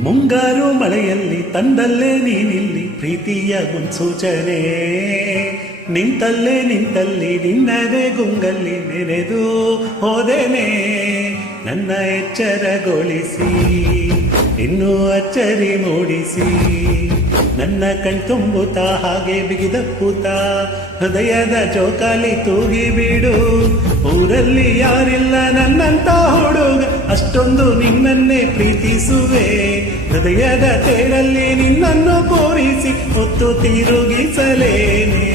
ಮುಂಗಾರು ಮಳೆಯಲ್ಲಿ ತಂದಲ್ಲೇ ನೀನಿಲ್ಲಿ ಪ್ರೀತಿಯ ಮುನ್ಸೂಚನೆ. ನಿಂತಲ್ಲೇ ನಿಂತಲ್ಲಿ ನಿನ್ನದೇ ಗುಂಗಲ್ಲಿ ನೆನೆದು ಹೋದೇನೆ. ನನ್ನ ಎಚ್ಚರಗೊಳಿಸಿ ಇನ್ನೂ ಅಚ್ಚರಿ ಮೂಡಿಸಿ, ನನ್ನ ಕಣ್ತುಂಬುತ್ತಾ ಹಾಗೆ ಬಿಗಿದಪ್ಪುತ್ತಾ ಹೃದಯದ ಜೋಕಾಲಿ ತೂಗಿ ಬಿಡು. ಊರಲ್ಲಿ ಯಾರಿಲ್ಲ ನನ್ನಂತ ಹುಡುಗ, ಅಷ್ಟೊಂದು ನಿನ್ನನ್ನೇ ಪ್ರೀತಿಸುವೆ. ಹೃದಯದ ತೇರಲ್ಲಿ ನಿನ್ನನ್ನು ಕೂರಿಸಿ ಹೊತ್ತು ತಿರುಗಿಸಲೇನೆ.